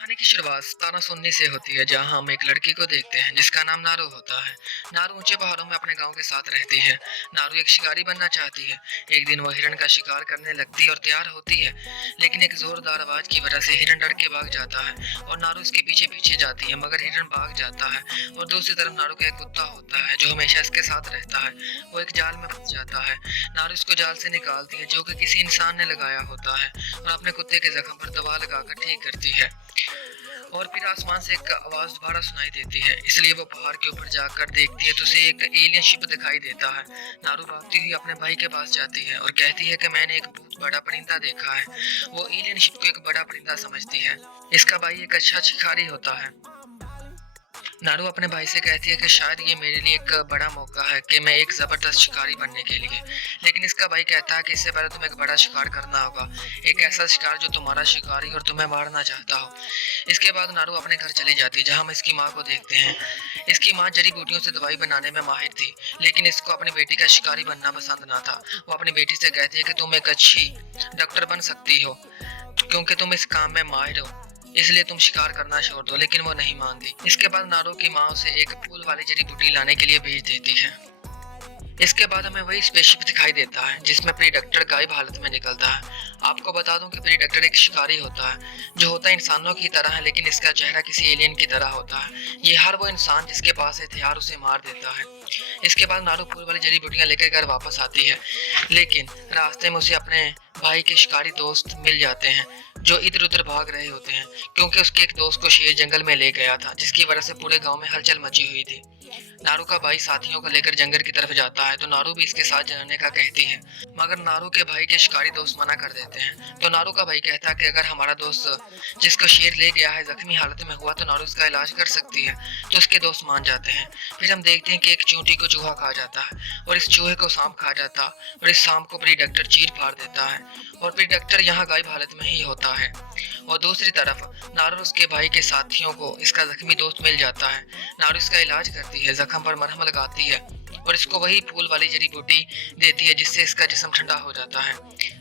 कहानी की शुरुआत 1719 से होती है, जहां हम एक लड़की को देखते हैं जिसका नाम नारू होता है। नारू ऊंचे पहाड़ों में अपने गांव के साथ रहती है। नारू एक शिकारी बनना चाहती है। एक दिन वो हिरण का शिकार करने लगती है और तैयार होती है, लेकिन एक जोरदार आवाज की वजह से हिरण डर के भाग जाता है और नारू इसके पीछे पीछे जाती है, मगर हिरण भाग जाता है। और दूसरी तरफ नारू का एक कुत्ता होता है जो हमेशा इसके साथ रहता है। वो एक जाल में फंस जाता है। नारू इसको जाल से निकालती है, जो कि किसी इंसान ने लगाया होता है, और अपने कुत्ते के जख्म पर दवा लगाकर ठीक करती है। और फिर आसमान से एक आवाज दोबारा सुनाई देती है, इसलिए वो पहाड़ के ऊपर जाकर देखती है तो उसे एक एलियन शिप दिखाई देता है। नारू भागती हुई अपने भाई के पास जाती है और कहती है कि मैंने एक बहुत बड़ा परिंदा देखा है। वो एलियन शिप को एक बड़ा परिंदा समझती है। इसका भाई एक अच्छा शिकारी होता है। नारू अपने भाई से कहती है कि शायद ये मेरे लिए एक बड़ा मौका है कि मैं एक जबरदस्त शिकारी बनने के लिए। लेकिन इसका भाई कहता है कि इससे पहले तुम्हें एक बड़ा शिकार करना होगा, एक ऐसा शिकार जो तुम्हारा शिकारी और तुम्हें मारना चाहता हो। इसके बाद नारू अपने घर चली जाती है, जहाँ हम इसकी माँ को देखते हैं। इसकी माँ जड़ी बूटियों से दवाई बनाने में माहिर थी, लेकिन इसको अपनी बेटी का शिकारी बनना पसंद ना था। वो अपनी बेटी से कहती है कि तुम एक अच्छी डॉक्टर बन सकती हो क्योंकि तुम इस काम में माहिर हो, इसलिए तुम शिकार करना छोड़ दो। लेकिन वो नहीं मानती। इसके बाद नारू की माँ उसे एक फूल वाली जड़ी बूटी लाने के लिए भेज देती है। इसके बाद हमें वही स्पेसशिप दिखाई देता है जिसमें प्री डॉक्टर गायब हालत में निकलता है। आपको बता दूं कि प्री डॉक्टर एक शिकारी होता है, जो होता है इंसानों की तरह है, लेकिन इसका चेहरा किसी एलियन की तरह होता है। ये हर वो इंसान जिसके पास हथियार उसे मार देता है। इसके बाद नारू फूल वाली जड़ी बूटियां लेकर घर वापस आती है, लेकिन रास्ते में उसे अपने भाई के शिकारी दोस्त मिल जाते हैं, जो इधर उधर भाग रहे होते हैं, क्योंकि उसके एक दोस्त को शेर जंगल में ले गया था, जिसकी वजह से पूरे गांव में हलचल मची हुई थी। नारू का भाई साथियों को लेकर जंगल की तरफ जाता है, तो नारू भी इसके साथ जाने का कहती है, मगर नारू के भाई के शिकारी दोस्त मना कर देते हैं। तो नारू का भाई कहता है कि अगर हमारा दोस्त जिसको शेर ले गया है जख्मी हालत में हुआ तो नारू उसका इलाज कर सकती है। तो उसके दोस्त मान जाते हैं। फिर हम देखते हैं कि एक चूंटी को चूहा खा जाता है, और इस चूहे को सांप खा जाता है, और इस सांप को प्री डॉक्टर चीर फाड़ देता है, और प्री डॉक्टर यहाँ गायब हालत में ही होता है। और दूसरी तरफ नारू उसके भाई के साथियों को इसका जख्मी दोस्त मिल जाता है। नारू इसका इलाज करती है, जख्म पर मरहम लगाती है, और इसको वही फूल वाली जड़ी बूटी देती है, जिससे इसका जिस्म ठंडा हो जाता है।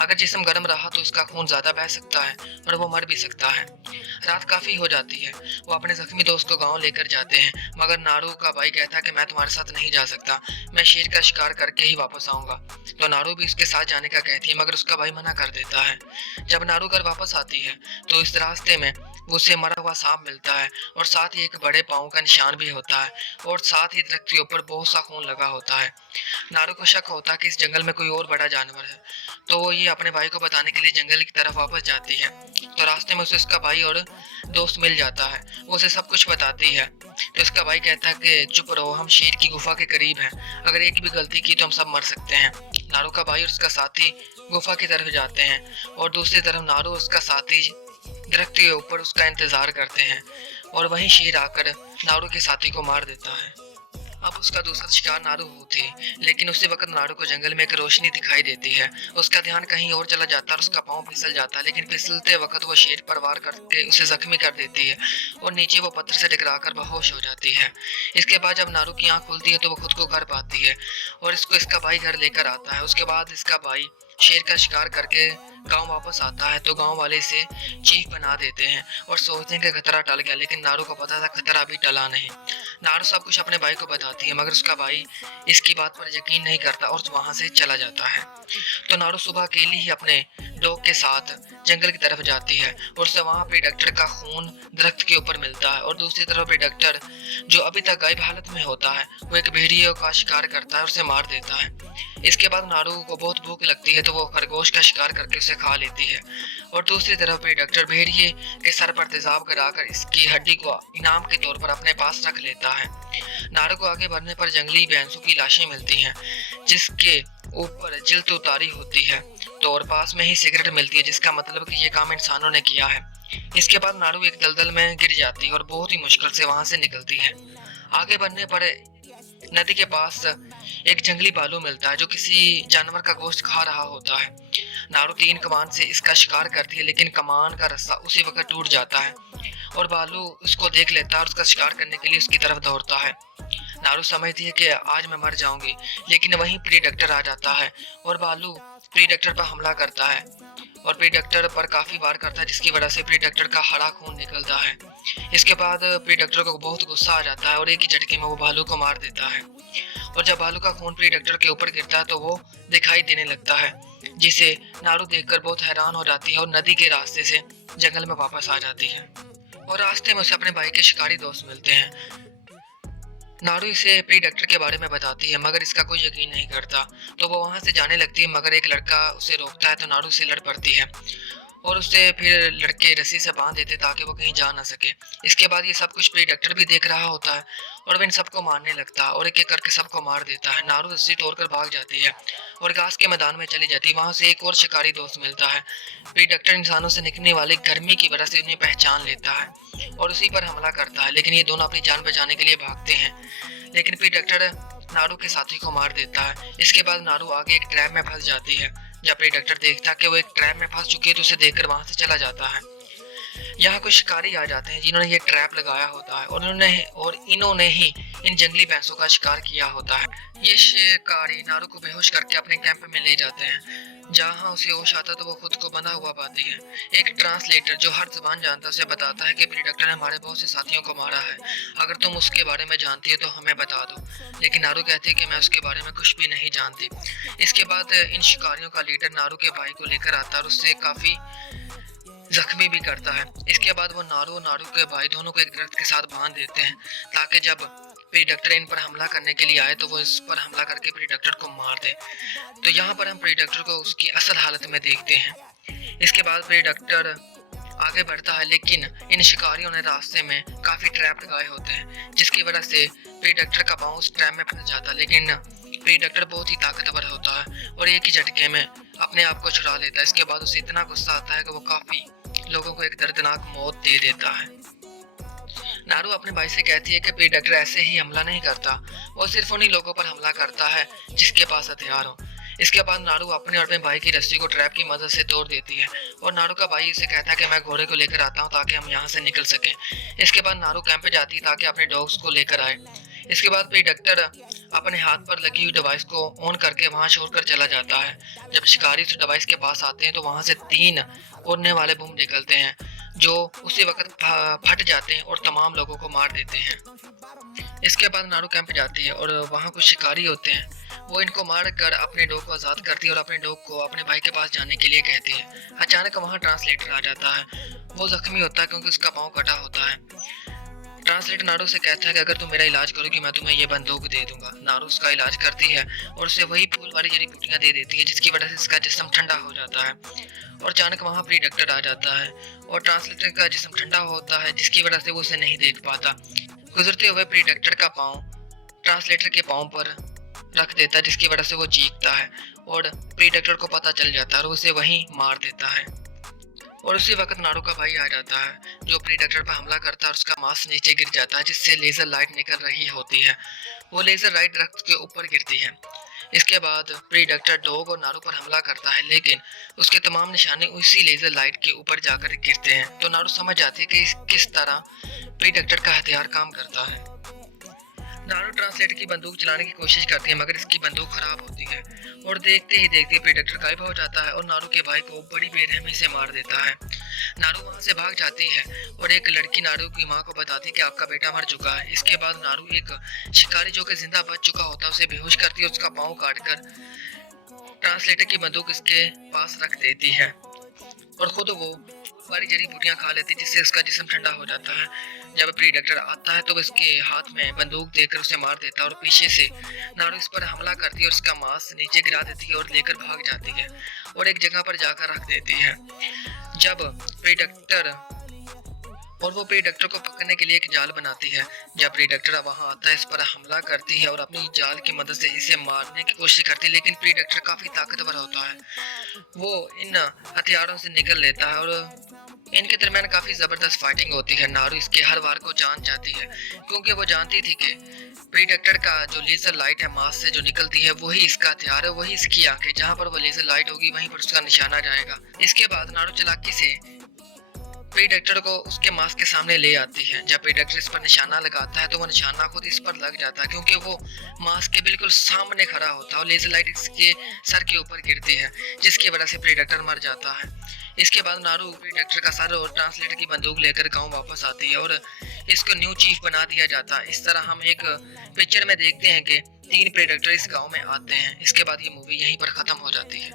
अगर जिस्म गर्म रहा तो इसका खून ज्यादा बह सकता है और वो मर भी सकता है। रात काफी हो जाती है। वो अपने जख्मी दोस्त को गांव लेकर जाते हैं, मगर नारू का भाई कहता है कि मैं तुम्हारे साथ नहीं जा सकता, मैं शेर का शिकार करके ही वापस आऊंगा। तो नारू भी उसके साथ जाने का कहती है, मगर उसका भाई मना कर देता है। जब नारू घर वापस आती है तो इस रास्ते में उसे मरा हुआ सांप मिलता है, और साथ ही एक बड़े पाँव का निशान भी होता है, और साथ ही दरख्त के ऊपर बहुत सा खून लगा होता है। नारू को शक होता है कि इस जंगल में कोई और बड़ा जानवर है, तो वो ये अपने भाई को बताने के लिए जंगल की तरफ वापस जाती है। तो रास्ते में उसे उसका भाई और दोस्त मिल जाता है। वो उसे सब कुछ बताती है। तो उसका भाई कहता है कि चुप रहो, हम शेर की गुफा के करीब हैं, अगर एक भी गलती की तो हम सब मर सकते हैं। नारू का भाई और उसका साथी गुफा की तरफ जाते हैं, और दूसरी तरफ नारू और उसका साथी दरख्त के ऊपर उसका इंतजार करते हैं, और वहीं शेर आकर नारू के साथी को मार देता है। अब उसका दूसरा शिकार नारू होती है, लेकिन उसी वक्त नारू को जंगल में एक रोशनी दिखाई देती है। उसका ध्यान कहीं और चला जाता है और उसका पाँव फिसल जाता है, लेकिन फिसलते वक्त वो शेर पर वार करके उसे जख्मी कर देती है, और नीचे वो पत्थर से टकराकर बेहोश हो जाती है। इसके बाद जब नारू की आंख खुलती है तो वो खुद को घर पाती है, और इसको इसका भाई घर लेकर आता है। उसके बाद इसका भाई शेर का शिकार करके गांव वापस आता है, तो गांव वाले इसे चीफ बना देते हैं और सोचते हैं कि खतरा टल गया, लेकिन नारू को पता था खतरा अभी टला नहीं। नारू सब कुछ अपने भाई को बताती है, मगर उसका भाई इसकी बात पर यकीन नहीं करता और वहां से चला जाता है। तो नारू सुबह अकेली ही अपने डॉग के साथ जंगल की तरफ जाती है, और उसे वहां पे डॉक्टर का खून दरख्त के ऊपर मिलता है, और दूसरी तरफ पे डॉक्टर जो अभी तक गायब हालत में होता है वो एक भेड़िए का शिकार करता है और उसे मार देता है। इसके बाद नारू को बहुत भूख लगती है, तो वो खरगोश का शिकार करके उसे खा लेती है, और दूसरी तरफ पे डॉक्टर भेड़िए के सर पर तेजाब कराकर इसकी हड्डी को इनाम के तौर पर अपने पास रख लेता है। नारू को आगे बढ़ने पर जंगली भैंसों की लाशें मिलती हैं, जिसके ऊपर जिल्द उतारी होती है, तो और पास में ही सिगरेट मिलती है, जिसका मतलब कि ये काम इंसानों ने किया है। इसके बाद नारू एक दलदल में गिर जाती है और बहुत ही मुश्किल से वहां से निकलती है। आगे बढ़ने पर नदी के पास एक जंगली भालू मिलता है, जो किसी जानवर का गोश्त खा रहा होता है। नारू तीन कमान से इसका शिकार करती है, लेकिन कमान का रस्सा उसी वक्त टूट जाता है, और भालू उसको देख लेता है और उसका शिकार करने के लिए उसकी तरफ दौड़ता है। नारू समझती है कि आज मैं मर जाऊंगी, लेकिन वहीं प्री डॉक्टर आ जाता है और भालू प्रीडेक्टर पर हमला करता है और प्रीडेक्टर पर काफी वार करता है, जिसकी वजह से प्रीडेक्टर का हरा खून निकलता है। इसके बाद प्रीडेक्टर को बहुत गुस्सा आ जाता है और एक ही झटके में वो भालू को मार देता है। और जब भालू का खून प्रीडेक्टर के ऊपर गिरता है तो वो दिखाई देने लगता है, जिसे नारू देखकर बहुत हैरान हो जाती है और नदी के रास्ते से जंगल में वापस आ जाती है। और रास्ते में उसे अपने भाई के शिकारी दोस्त मिलते हैं। नारू इसे प्रीडेक्टर के बारे में बताती है, मगर इसका कोई यकीन नहीं करता, तो वो वहां से जाने लगती है। मगर एक लड़का उसे रोकता है तो नारू से लड़ पड़ती है और उसे फिर लड़के रस्सी से बांध देते ताकि वो कहीं जा ना सके। इसके बाद ये सब कुछ प्रीडेक्टर भी देख रहा होता है और वो इन सबको मारने लगता है और एक एक करके सबको मार देता है। नारू रस्सी तोड़कर भाग जाती है और घास के मैदान में चली जाती है। वहां से एक और शिकारी दोस्त मिलता है। प्रीडेक्टर इंसानों से निकलने वाली गर्मी की वजह से उन्हें पहचान लेता है और उसी पर हमला करता है, लेकिन ये दोनों अपनी जान बचाने के लिए भागते हैं। लेकिन प्रीडेक्टर नारू के साथी को मार देता है। इसके बाद नारू आगे एक ट्रैप में फंस जाती है। जब प्रीडेक्टर देखता है कि वो एक ट्रैप में फंस चुकी है तो उसे देखकर वहां से चला जाता है। यहाँ कुछ शिकारी आ जाते हैं जिन्होंने ये ट्रैप लगाया होता है और इन्होंने ही इन जंगली भैंसों का शिकार किया होता है। ये शिकारी नारू को बेहोश करके अपने कैंप में ले जाते हैं। जहाँ उसे होश आता है तो वो खुद को बंधा हुआ पाती है। एक ट्रांसलेटर जो हर जुबान जानता है उसे बताता है कि प्रीडेक्टर ने हमारे बहुत से साथियों को मारा है, अगर तुम उसके बारे में जानती है तो हमें बता दो। लेकिन नारू कहती है कि मैं उसके बारे में कुछ भी नहीं जानती। इसके बाद इन शिकारियों का लीडर नारू के भाई को लेकर आता है और उससे काफी जख्मी भी करता है। इसके बाद वो नारू और नारू के भाई दोनों को एक दरख्त के साथ बांध देते हैं ताकि जब प्रीडेक्टर इन पर हमला करने के लिए आए तो वो इस पर हमला करके प्रीडेक्टर को मार दे। तो यहाँ पर हम प्रीडेक्टर को उसकी असल हालत में देखते हैं। इसके बाद प्रीडेक्टर आगे बढ़ता है, लेकिन इन शिकारियों ने रास्ते में काफी ट्रैप लगाए होते हैं, जिसकी वजह से प्रीडेक्टर का पांव उस ट्रैप में फंस जाता है। लेकिन प्रीडेक्टर बहुत ही ताकतवर होता है और एक ही झटके में अपने आप को छुड़ा लेता है। इसके बाद उसे इतना गुस्सा आता है कि वो काफी लोगों को एक दर्दनाक मौत दे देता है। नारू अपने भाई से कहती है कि प्रीडेक्टर ऐसे ही हमला नहीं करता, वो सिर्फ उन्हीं लोगों पर हमला करता है जिसके पास हथियार हो। इसके बाद नारू अपने और अपने भाई की रस्सी को ट्रैप की मदद से तोड़ देती है और नारू का भाई इसे कहता है कि मैं घोड़े को लेकर आता हूँ ताकि हम यहाँ से निकल सकें। इसके बाद नारू कैंप पे जाती है ताकि अपने डॉग्स को लेकर आए। इसके बाद प्रीडेक्टर अपने हाथ पर लगी हुई डिवाइस को ऑन करके वहां छोड़कर चला जाता है। जब शिकारी उस डिवाइस के पास आते हैं तो वहां से 3 उड़ने वाले बम निकलते हैं जो उसी वक्त फट जाते हैं और तमाम लोगों को मार देते हैं। इसके बाद नारू कैंप जाती है और वहाँ कुछ शिकारी होते हैं। वो इनको मार कर अपने डॉग को आज़ाद करती है और अपने डॉग को अपने भाई के पास जाने के लिए कहती है। अचानक वहाँ ट्रांसलेटर आ जाता है। वो जख्मी होता है क्योंकि उसका पाँव कटा होता है। ट्रांसलेटर नारू से कहता है कि अगर तुम मेरा इलाज करोगी मैं तुम्हें ये बंदूक दे दूंगा। नारू उसका इलाज करती है और उसे वही फूल वाली जड़ी बूटियां दे देती है, जिसकी वजह से इसका जिस्म ठंडा हो जाता है। और अचानक वहाँ प्रीडेक्टर आ जाता है और ट्रांसलेटर का जिस्म ठंडा होता है, जिसकी वजह से वो उसे नहीं देख पाता। गुजरते हुए प्रीडेक्टर का पाँव ट्रांसलेटर के पाँव पर रख देता है, जिसकी वजह से वो चीखता है और प्रीडेक्टर को पता चल जाता है और उसे वहीं मार देता है। और उसी वक्त नारू का भाई आ जाता है जो प्रीडेक्टर पर हमला करता है और उसका मांस नीचे गिर जाता है, जिससे लेजर लाइट निकल रही होती है। वो लेजर लाइट दरख्त के ऊपर गिरती है। इसके बाद प्रीडेक्टर डॉग और नारू पर हमला करता है, लेकिन उसके तमाम निशाने उसी लेजर लाइट के ऊपर जाकर गिरते हैं। तो नारू समझ जाती है कि किस तरह प्रीडेक्टर का हथियार काम करता है। नारू ट्रांसलेटर की बंदूक चलाने की कोशिश करती है, मगर इसकी बंदूक खराब होती है और देखते ही देखते प्रीडेक्टर गायब हो जाता है और नारू के भाई को बड़ी बेरहमी से मार देता है। नारू वहां से भाग जाती है और एक लड़की नारू की माँ को बताती है कि आपका बेटा मर चुका है। इसके बाद नारू एक शिकारी जो कि जिंदा बच चुका होता है उसे बेहोश करती है, उसका पाँव काटकर ट्रांसलेटर की बंदूक इसके पास रख देती है और खुद वो सारी जड़ी बूटियां खा लेती है, जिससे उसका जिस्म ठंडा हो जाता है। जब प्रीडेक्टर आता है तो इसके हाथ में बंदूक देकर उसे मार देता है और पीछे से नारू इस पर हमला करती है और इसका मांस नीचे गिरा देती है और लेकर भाग जाती है और एक जगह पर जाकर रख देती है। जब प्रीडेक्टर को पकड़ने के लिए एक जाल बनाती है। जब प्रीडेक्टर वहां आता है इस पर हमला करती है और अपनी जाल की मदद से इसे मारने की कोशिश करती है, लेकिन प्रीडेक्टर काफी ताकतवर होता है। वो इन हथियारों से निकल लेता है और इनके दरमियान काफी जबरदस्त फाइटिंग होती है। नारू इसके हर वार को जान जाती है क्योंकि वो जानती थी कि प्रीडेक्टर का जो लेजर लाइट है मांस से जो निकलती है वही इसका हथियार है, वही इसकी आंख है। जहाँ पर वो लेजर लाइट होगी वहीं पर उसका निशाना जाएगा। इसके बाद नारू चालाकी से प्रीडेटर को उसके मास्क के सामने ले आती है। जब प्रीडेटर इस पर निशाना लगाता है तो वो निशाना खुद इस पर लग जाता है, क्योंकि वो मास्क के बिल्कुल सामने खड़ा होता है और लेजर लाइट इसके सर के ऊपर गिरती है, जिसकी वजह से प्रीडेटर मर जाता है। इसके बाद नारू प्रीडेटर का सर और ट्रांसलेटर की बंदूक लेकर गांव वापस आती है और इसको न्यू चीफ बना दिया जाता है। इस तरह हम एक पिक्चर में देखते हैं कि 3 प्रेडेटर इस गांव में आते हैं। इसके बाद ये मूवी यहीं पर खत्म हो जाती है।